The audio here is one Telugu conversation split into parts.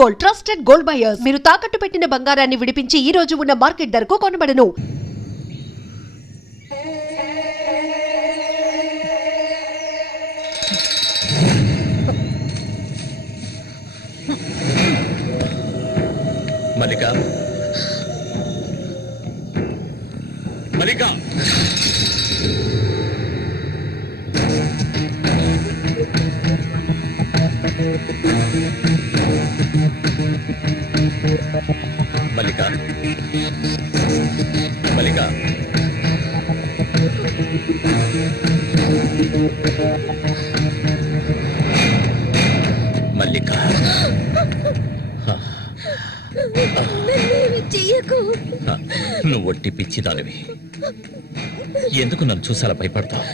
Gold, trusted gold buyers. మీరు తాకట్టు పెట్టిన బంగారాన్ని విడిపించి ఈ రోజు ఉన్న మార్కెట్ ధరకు కొనబడను. మల్లిక, మల్లిక, మల్లిక, మల్లిక, మల్లిక, నువ్వు ఒట్టి పిచ్చిదానివి. ఎందుకు నన్ను చూసాలా భయపడతావు?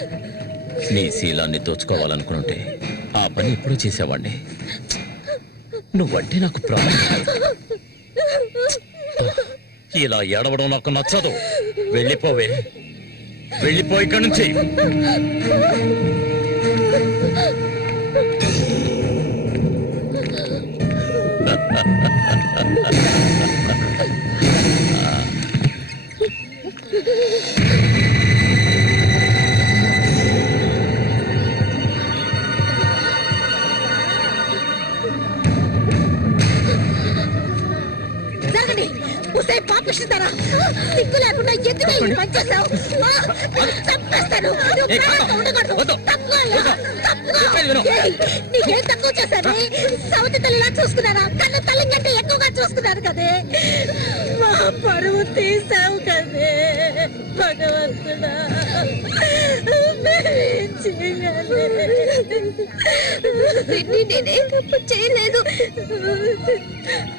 నీ శీలాన్ని దోచుకోవాలనుకుంటే ఆ పని ఎప్పుడూ చేసేవాడిని. నువ్వంటే నాకు ప్రాణం. ఇలా ఏడవడం నాకు నచ్చదు. వెళ్ళిపోవే, వెళ్ళిపో ఇక్కడి నుంచి. పాపిస్తారా? సిగ్గు లేకుండా ఎందుకు పనిచేస్తావు? చంపేస్తాను. నీకేం తక్కువ చేశాను? సౌతి తల్లిలా చూసుకున్నారా? కన్ను తల్లి కంటే ఎక్కువగా చూసుకున్నారు కదే. మా పరువు తీసావు కదే భగవంతుడా. నేనే తప్పు చేయలేదు.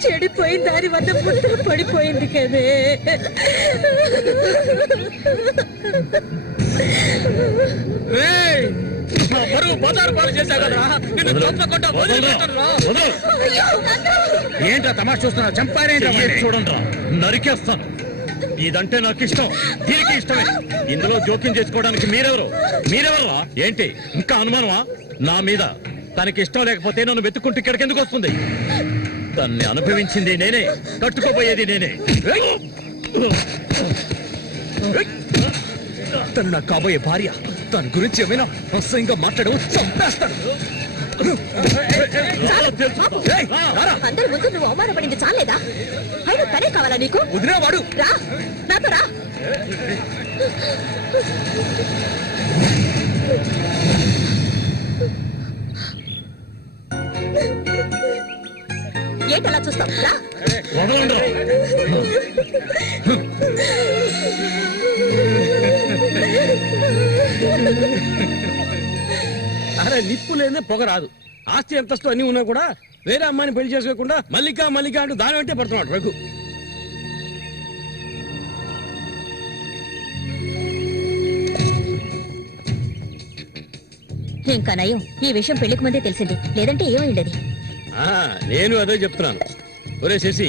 చెడిపోయిన దారి వద్ద పుట్ట పడిపోయింది కదే. ఏంట్రా తమాషా చూస్తున్నా? చంపారేంటి? చూడండి రా, నరికేస్తాను. ఇదంటే నాకు ఇష్టం, దీనికి ఇష్టమే. ఇందులో జోక్యం చేసుకోవడానికి మీరెవరా? ఏంటి ఇంకా అనుమానమా నా మీద? తనకి ఇష్టం లేకపోతే నన్ను వెతుక్కుంటూ ఇక్కడికి ఎందుకు వస్తుంది? తన్ని అనుభవించింది నేనే, కట్టుకోబోయేది నేనే. తను నాకు కాబోయే భార్య. తన గురించి ఏమైనా అసహ్యంగా మాట్లాడవు, చంపేస్తాను. అందరి ముందు నువ్వు అవమానపడింది చాలేదా? అయినా తనే కావాలా నీకు? వదిలేవాడు. రా, నాతో రా. ఏంటలా చూస్తావు? రా. అరే నిప్పు లేదే పొగ రాదు. ఆస్తి అంతస్తు అన్ని ఉన్నా కూడా వేరే అమ్మాయిని పెళ్లి చేసుకోకుండా మల్లిక మల్లిక అంటూ దాని వెంటే పడుతున్నాడు రఘు. ఇంకా నయం, ఈ విషయం పెళ్లికి ముందే తెలిసింది, లేదంటే ఏమైండేది. నేను అదే చెప్తున్నాను. ఒరే శశి,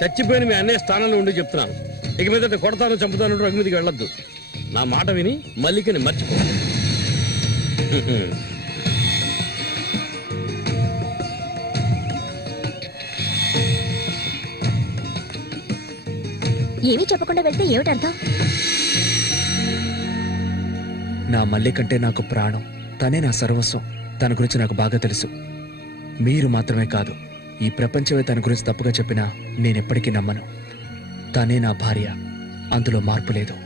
చచ్చిపోయిన మీ అన్నయ్య స్థానంలో ఉండి చెప్తున్నాను. ఇక మీద కొడతాను చంపుతాను రఘు మీదకి వెళ్ళొద్దు. నా మాట విని మల్లికని మర్చిపో. ఏమీ చెప్పకుండా వెళ్తే ఏమిటి అర్థం? నా మల్లికంటే నాకు ప్రాణం. తనే నా సర్వస్వం. తన గురించి నాకు బాగా తెలుసు. మీరు మాత్రమే కాదు, ఈ ప్రపంచమే తన గురించి తప్పుగా చెప్పినా నేనెప్పటికీ నమ్మను. తనే నా భార్య, అందులో మార్పు లేదు.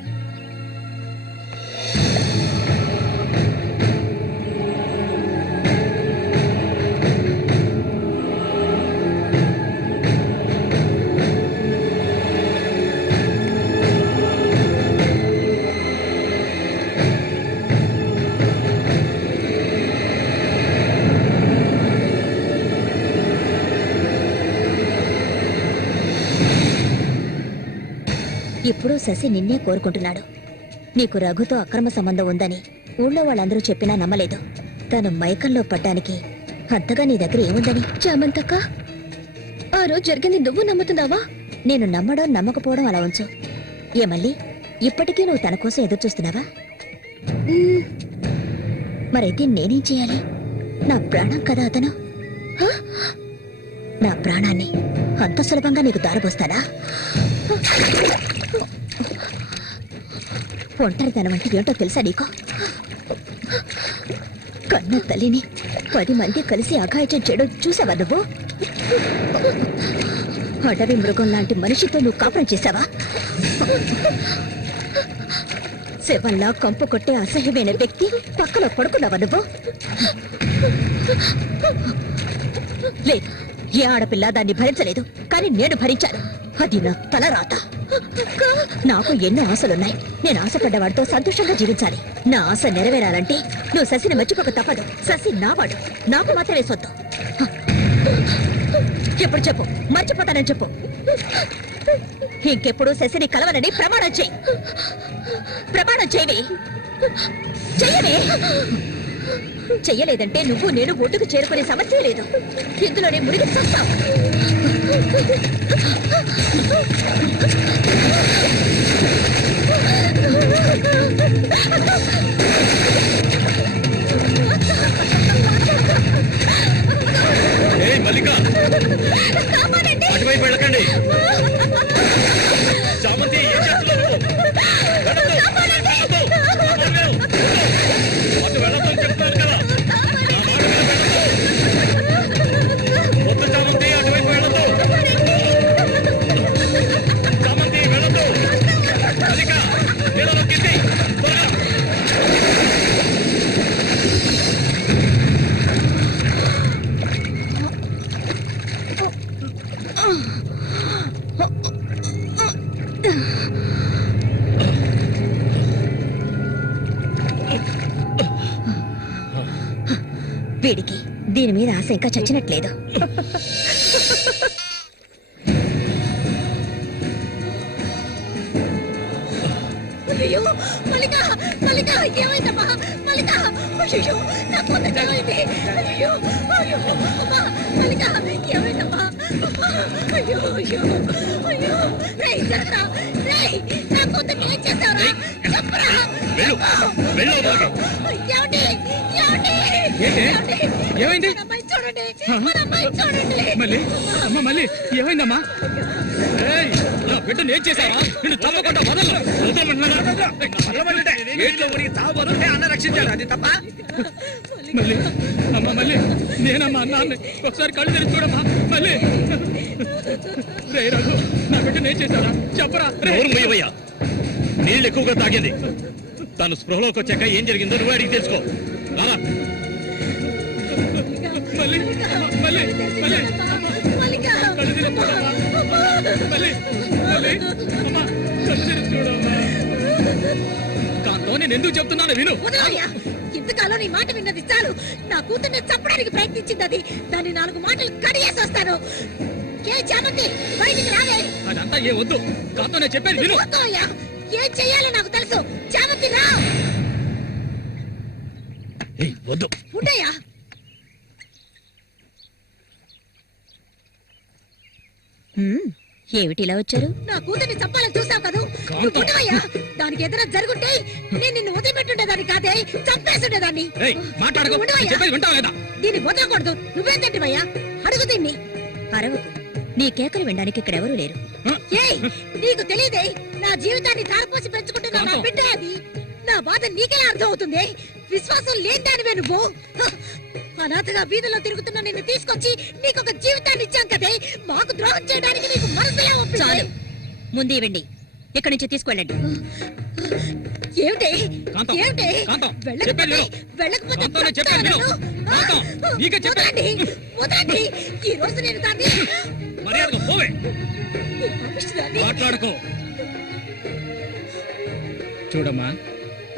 ఇప్పుడు శశి నిన్నే కోరుకుంటున్నాడు. నీకు రఘుతో అక్రమ సంబంధం ఉందని ఊళ్ళో వాళ్ళందరూ చెప్పినా నమ్మలేదు. తను మైకంలో పడ్డానికి అంతగా నీ దగ్గర ఏముందని? చామంతక్క, ఆ రోజు జరిగింది నువ్వు నమ్ముతున్నావా? నేను నమ్మడం నమ్మకపోవడం అలా ఉంచు. ఏ మళ్ళీ ఇప్పటికీ నువ్వు తన కోసం ఎదురు చూస్తున్నావా? మరైతే నేనేం చేయాలి? నా ప్రాణం కదా అతను. నా ప్రాణాన్ని అంత సులభంగా నీకు దారపోస్తానా? ఒంటరితనం అంటే ఏంటో తెలుసా నీకు? కన్న తల్లిని 10 మంది కలిసి అఘాయిత్యం చేయడం చూసావా నువ్వు? అడవి మృగం లాంటి మనిషితో నువ్వు కాపురం చేశావా? శవంలా కంపు కొట్టే అసహ్యమైన వ్యక్తి పక్కలో పడుకున్నావా నువ్వు? లేదు, ఏ ఆడపిల్ల దాన్ని భరించలేదు, కానీ నేను భరించాను. అది నా తలరాత. నాకు ఎన్నో ఆశలున్నాయి. నేను ఆశపడ్డవాడితో సంతోషంగా జీవించాలి. నా ఆశ నెరవేరాలంటే నువ్వు శశిని మర్చిపోక తప్పదు. శశి నావాడు, నాకు మాత్రమే సొత్తు. ఎప్పుడు చెప్పు, మర్చిపోతానని చెప్పు. ఇంకెప్పుడు శశిని కలవనని ప్రమాణం చేయి. ప్రమాణం చేయవే, చెయ్యవే. చెయ్యలేదంటే నువ్వు నేను ఒడ్డుకు చేరుకునే సమస్య లేదు. ఇందులోనే మునిగి చస్తావు. మల్లిక, అటువైపు వెళ్ళకండి. చామంతి, ఏం చేస్తున్నావు నువ్వు? అటు వెళ్ళొద్దని చెప్తున్నాను కదా. నా మాట వెళ్ళొద్దు. వద్దు చామంతి, అటువైపు వెళ్ళొద్దు. చామంతి వెళ్ళొద్దు. మల్లిక, నీళ్ళలో కింది త్వరగా. వీడికి దీని మీద ఆశ ఇంకా చచ్చినట్లేదు. అయ్యో మల్లిక, మల్లిక ఏమైందమ్మా? మల్లిక, అయ్యో నా కూతురు ఏమైంది? అయ్యో అయ్యో అమ్మా, మల్లిక ఏమైందమ్మా? అయ్యో అయ్యో అయ్యో, రేయ్ జరగరా, రేయ్ నా కూతురు ఏం చేస్తావురా? చెప్పరా. వెళ్ళు, వెళ్ళు. ఏమండి, ఏమండి, ఏమైంది? మన అమ్మాయి చూడండి, మన అమ్మాయి చూడండి. మళ్ళీ అమ్మ, మళ్ళీ ఏమైందమ్మా? బిడ్డను ఏం చేశావా? నిన్ను చంపకుండా వదలను. అన్న రక్షించాడు, అది తప్ప. మళ్ళీ అమ్మ, మళ్ళీ నేనమ్మా అన్నాన్ని ఒకసారి కళ్ళు తెరిచి చూడమ్మా. మళ్ళీ రే రఘు, నా బిడ్డను ఏం చేశారా? చెప్పరా. మూయవయ్యా, నీళ్ళు ఎక్కువగా తాగింది. తను స్పృహలోకి వచ్చాక ఏం జరిగిందో నువ్వు అడిగి తెలుసుకో. రారా. మళ్ళీ మళ్ళీ మళ్ళీ మల్లిక, కళ్ళు తెరిచి చూడమ్మా. మళ్ళీ మళ్ళీ అమ్మా, కళ్ళు తెరిచి చూడమ్మా. కాంతో నేను ఎందుకు చెప్తున్నాను విను. వదలయ్యా, ఇంతకాలం నీ మాట విన్నది చాలు. నా కూతుర్ని చంపడానికి ప్రయత్నించింది అది. దాన్ని 4 మాటలు కడిగేసి వస్తాను. ఏ చామంతి, బయటికి రాలే. అదంతా ఏ వద్దు. కాంతో నేను చెప్పేది విను. వదలయ్యా, ఏం చెయ్యాలో నాకు తెలుసు. చామంతి రా. వద్దు. ఉండయ్యా. ఏమిటి ఇలా వచ్చారు? నా కూతుర్ని చంపాలని చూసావు కదా. నువ్వు ఉండవయ్యా. దానికి ఏదైనా జరుగుంటే నేను నిన్ను వదిలిపెట్టుండేదాన్ని కాదే, చంపేసుండేదాన్ని. మాట్లాడుకో. వింటావా లేదా? దీన్ని వదలకూడదు. నువ్వేం తింటివయ్యా? అడుగు దీన్ని. అరవకు. నీ కేకలు వినడానికి ఇక్కడ ఎవరూ లేరు. ఏయ్, నీకు తెలియదే, నా జీవితాన్ని ధారపోసి పెంచుకుంటున్నా నా బిడ్డ అది. నా బాధ నీకెలా అర్థం అవుతుంది? విశ్వాసం లేనిదానివే నువ్వు. అనాథగా వీధిలో తిరుగుతున్న నిన్ను తీసుకొచ్చి నీకొక జీవితాన్ని ఇచ్చాం కదే. మాకు ద్రోహం చేయడానికి నీకు మనసులా ఒప్పింది. చాలు, ముందు ఇవ్వండి. ఇక్కడి నుంచి తీసుకెళ్ళండి. ఏమిటి ఏమిటి? వెళ్ళకపోతే వదలండి. ఈ రోజు నేను దాన్ని మాట్లాడుకో. చూడమ్మా,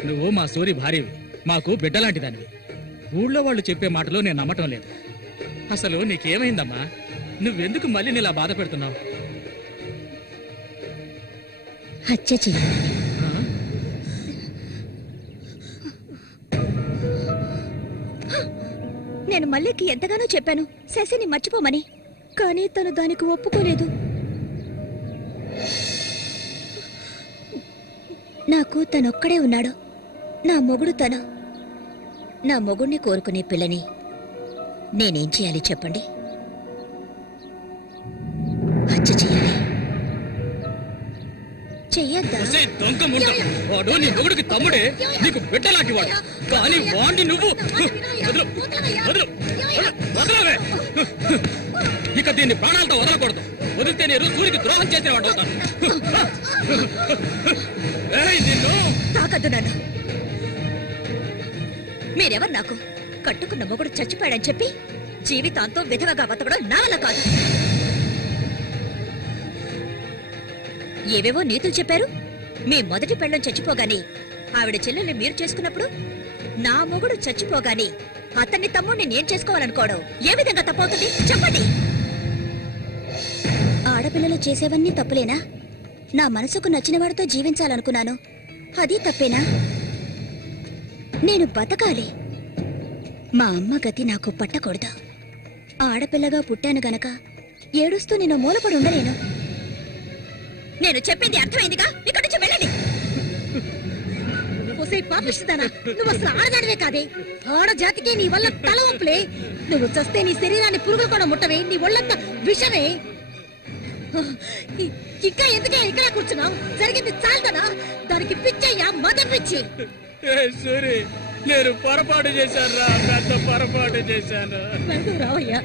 నువ్వు మా సూరి భార్యవి, మాకు బిడ్డలాంటి దానివి. ఊళ్ళో వాళ్ళు చెప్పే మాటలు నేను నమ్మటం లేదు. అసలు నీకేమైందమ్మా? నువ్వెందుకు మళ్ళీ నీలా బాధ పెడుతున్నావు? హత్య చెయ్యి. నేను మల్లికి ఎంతగానో చెప్పాను శశిని మర్చిపోమని, కానీ తను దానికి ఒప్పుకోలేదు. నాకు తనొక్కడే ఉన్నాడు. నా మొగుడు తను. నా మొగుడిని కోరుకునే పిల్లని నేనేం చేయాలి చెప్పండి? చెయ్యొద్దా? ఒసేయ్ దొంగ ముండ, వాడు నీ మొగుడికి తమ్ముడే, నీకు బిడ్డలాంటి వాడు. కానీ వాణ్ణి నువ్వు వదలు, వదలు, వదలవే. ఇక దీన్ని ప్రాణాలతో వదలకూడదు. వదిలితే నేను సూర్యుడికి ద్రోహం చేసిన వాడు అవుతాను. ఏయ్, నిన్ను తాకద్దు నన్ను. మీరెవరు నాకు? కట్టుకున్న మొగుడు చచ్చిపోయాడని చెప్పి జీవితాంతం విధవగా బతకడం నా వల్ల కాదు. ఏవేవో నీతులు చెప్పారు. మీ మొదటి పెళ్ళం చచ్చిపోగానే ఆవిడ చెల్లెల్ని మీరు చేసుకున్నప్పుడు నా మొగుడు చచ్చిపోగానే అతన్ని తమ్ముడిని నేను చేసుకోవాలనుకోవడం ఏ విధంగా తప్పవుతుంది చెప్పండి. ఆడపిల్లలు చేసేవన్నీ తప్పులేనా? నా మనసుకు నచ్చిన వాడితో జీవించాలనుకున్నాను, అది తప్పేనా? నేను బతకాలి. మా అమ్మ గతి నాకు పట్టకూడదు. ఆడపిల్లగా పుట్టాను గనక ఏడుస్తూ నేను మూలపడి ఉండలేను. నేను చెప్పింది అర్థమైందిగా, ఇక్కడి నుంచి వెళ్ళండి. పాపిస్తుందానా, నువ్వు అసలు ఆడదానివే కాదే. ఆడజాతికే నీ వల్ల తల ఒప్పులే. నువ్వు చస్తే నీ శరీరాన్ని పురుగులు కూడా ముట్టవే, నీ ఒళ్ళంతా విషమే. ఇంకా ఎందుకే ఇక్కడ కూర్చున్నావు? జరిగింది చాలుదనా? దానికి పిచ్చయ్యా, మద పిచ్చి. సూరి, నేను పొరపాటు చేశాను రా, పెద్ద పొరపాటు చేశాను. రావయ్యా.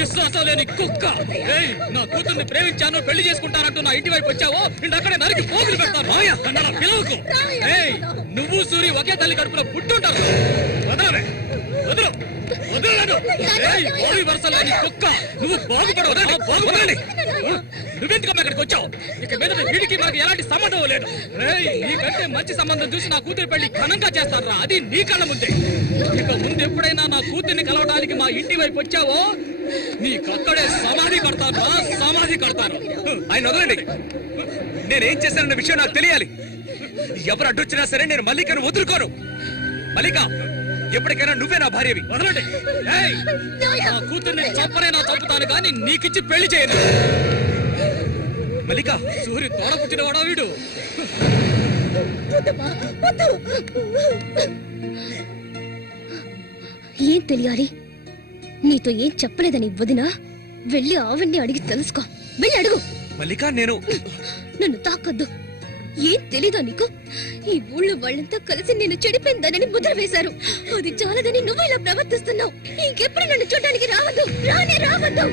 విశ్వాసం లేని కుక్క. నా కూతుర్ని ప్రేమించాను, పెళ్లి చేసుకుంటానంటూ నా ఇంటి వైపు వచ్చావో అక్కడే నరికి పోగులు పెడతాను. పిలవకు. నువ్వు సూరి ఒకే తల్లి కడుపులో పుట్టుంటారు. వదలవే, వదలు, వదలలేదు. వరుస లేని కుక్క, నువ్వు బాగుపడవు. బాగుపడాలి. నువ్వెందుకు ఇక్కడికి వచ్చావు? ఇక మీద వీడికి మనకి ఎలాంటి సంబంధం లేదు. నీకంటే మంచి సంబంధం చూసి నా కూతురి పెళ్లి ఘనంగా చేస్తారా, అది నీ కళ్ళ ముందే. ఇక ముందు ఎప్పుడైనా నా కూతుర్ని కలవడానికి మా ఇంటి వైపు వచ్చావో నీకక్కడే సమాధి కడతాను, సమాధి కడతాను. ఆయన వదలండి. నేనేం చేశానన్న విషయం నాకు తెలియాలి. ఎవరు అడ్డొచ్చినా సరే నేను మల్లికను వదులుకోను. మల్లిక, ఎప్పటికైనా నువ్వే నా భార్యవి. వదలండి. నా కూతుర్ని చంపనైనా చంపుతాను కానీ నీకిచ్చి పెళ్లి చేయను. మల్లిక, సూర్యు తోడ పుట్టిన వాడా వీడు? ఏం తెలియాలి? నీతో ఏం చెప్పలేదని వదినా, వెళ్ళి ఆవిడ్ని అడిగి తెలుసుకో. వెళ్ళి అడుగు. మల్లిక, నేను నన్ను తాకొద్దు. ఏం తెలీదా నీకు? ఈ ఊళ్ళో వాళ్ళంతా కలిసి నేను చెడిపోయిందనని ముద్ర వేశారు. అది చాలదని నువ్వు ఇలా ప్రవర్తిస్తున్నావు. ఇంకెప్పుడు నన్ను చూడడానికి రావద్దు, రానే రావద్దు.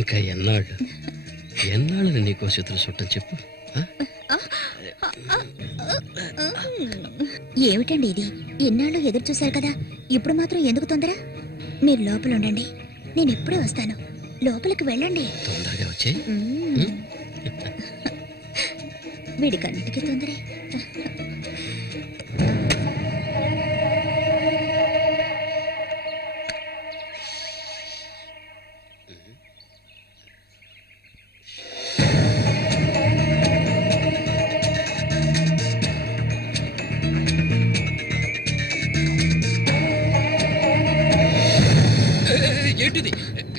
ఇంకా ఎన్నాళ్ళని నీకో చేతులు చుట్టం చెప్పు. ఏమిటండి ఇది? ఎన్నాళ్ళు ఎదురు చూశారు కదా, ఇప్పుడు మాత్రం ఎందుకు తొందర? మీరు లోపల ఉండండి, నేను ఇప్పుడే వస్తాను. లోపలికి వెళ్ళండి. తొందరగా వచ్చే. వీడికన్నిటికీ తొందరే. ఏంటిది?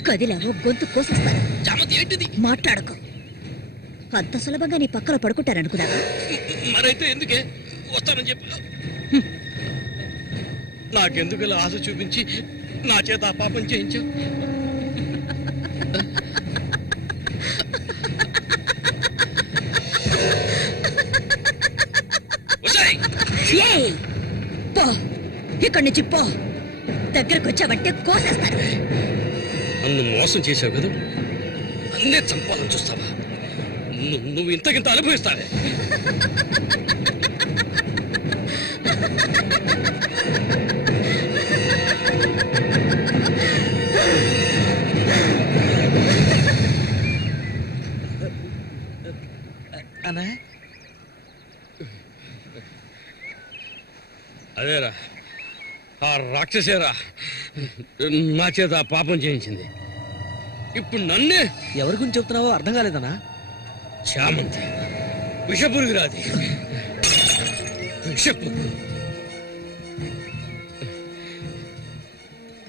కదిలావో గొంతు కోసేస్తాను. చామంతి ఏంటిది? మాట్లాడకు. అంత సులభంగా నీ పక్కన పడుకుంటారనుకున్నావా? మరైతే ఎందుకే వస్తానని చెప్పి నాకెందుకు ఇలా ఆశ చూపించి నా చేత ఆ పాపం చేయించావు? ఏయ్! పో, ఇక్కడి నుంచి పో. దగ్గరకు వచ్చావంటే కోసేస్తాను. నన్ను మోసం చేశావు కదా, అన్నే చంపాలని చూస్తావా? నువ్వు ఇంతకింత అనుభవిస్తావే. అదేరా, ఆ రాక్షసేరా నా చేత ఆ పాపం చేయించింది. ఇప్పుడు నన్నే ఎవరి గురించి చెప్తున్నావో అర్థం కాలేదనా? చామంతి విషపురుగురాది, విషపురుగు.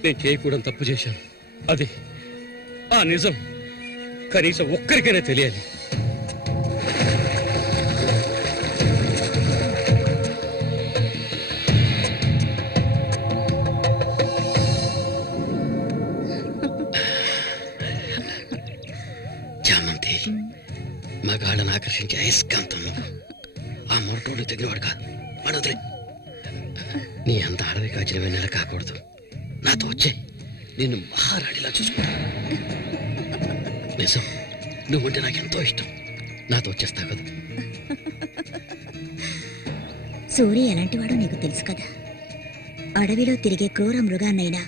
నేను చేయకూడని తప్పు చేశాను. అది ఆ నిజం కనీసం ఒక్కరికైనా తెలియాలి. చామంతి మగాళ్ళను ఆకర్షించే అయస్కాంతం నువ్వు. ఆ మొరటోడు తగినవాడు కాదు, వాడొదిలే. నీ అంత అడవి కాచిన వెన్నెల కాకూడదు. నాతో వచ్చే నిన్ను మహారాణిలా చూసుకుంటా. నిజం, నువ్వంటే నాకెంతో ఇష్టం. నాతో వచ్చేస్తావు కదా? సూర్య ఎలాంటివాడో నీకు తెలుసు కదా. అడవిలో తిరిగే క్రూర మృగాన్నైనా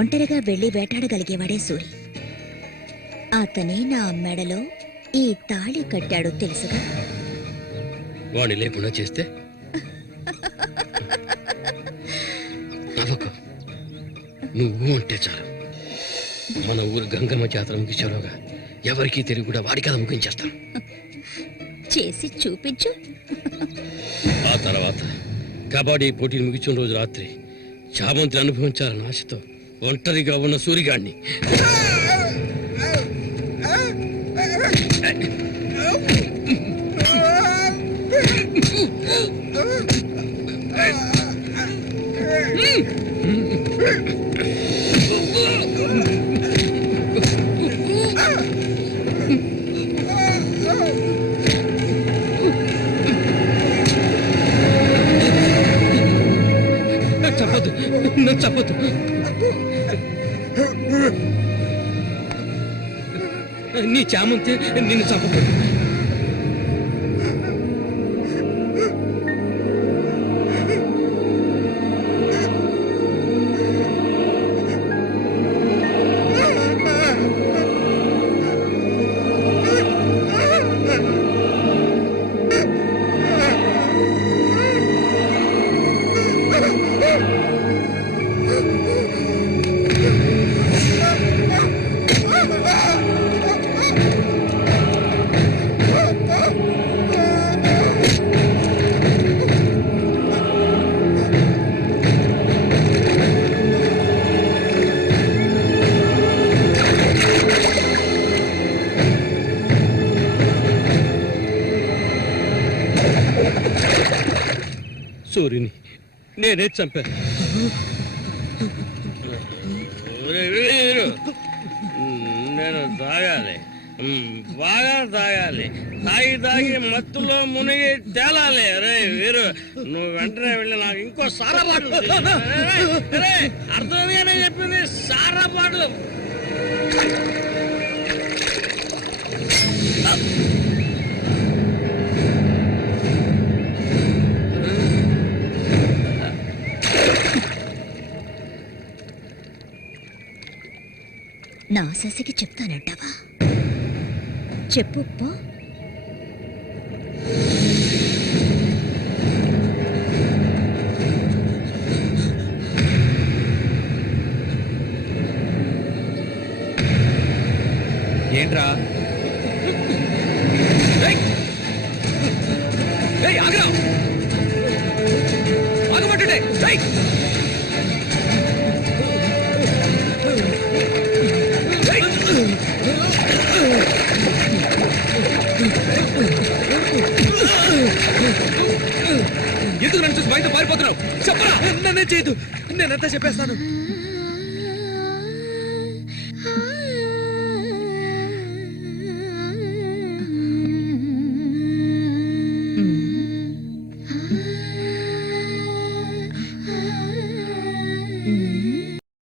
ఒంటరిగా వెళ్లి వేటాడగలిగేవాడే సూరి. అతనే నా మెడలో ఈ తాళి కట్టాడు, తెలుసుగా? వాడిని లేకుండా చేస్తే నవ్వకు. నువ్వు అంటే చాలు. మన ఊరు గంగమ్మ జాతర ముగించేలోగా ఎవరికీ తెలివి కూడా వాడి కథ ముగించేస్తాం. చేసి చూపించు. ఆ తర్వాత కబడ్డీ పోటీలు ముగించిన రోజు రాత్రి చామంతిని అనుభవించాలని ఆశతో ఒంటరిగా ఉన్న సూరిగాడిని చెప్పదు, నన్ను చెప్పదు. నీ చామంతి నిన్ను చంపదు. సూర్యుని నేనే చంపాను. నేను తాగాలి, బాగా తాగాలి. తాగి మత్తులో మునిగి తేలాలి. రే వీరు, నువ్వు వెంటనే వెళ్ళి నాకు ఇంకో సారాపాటు అర్థమేనే చెప్పింది. సారాపాటు నా శశికి చెప్తానంటావా? చెప్పు పో. ఏంట్రా? ఆగమంటుండే. ఎందుకు నన్ను చూసి బయట పారిపోతున్నావు? చెప్పరా. నన్నే చేయదు, నేనంతా చెప్పేస్తాను.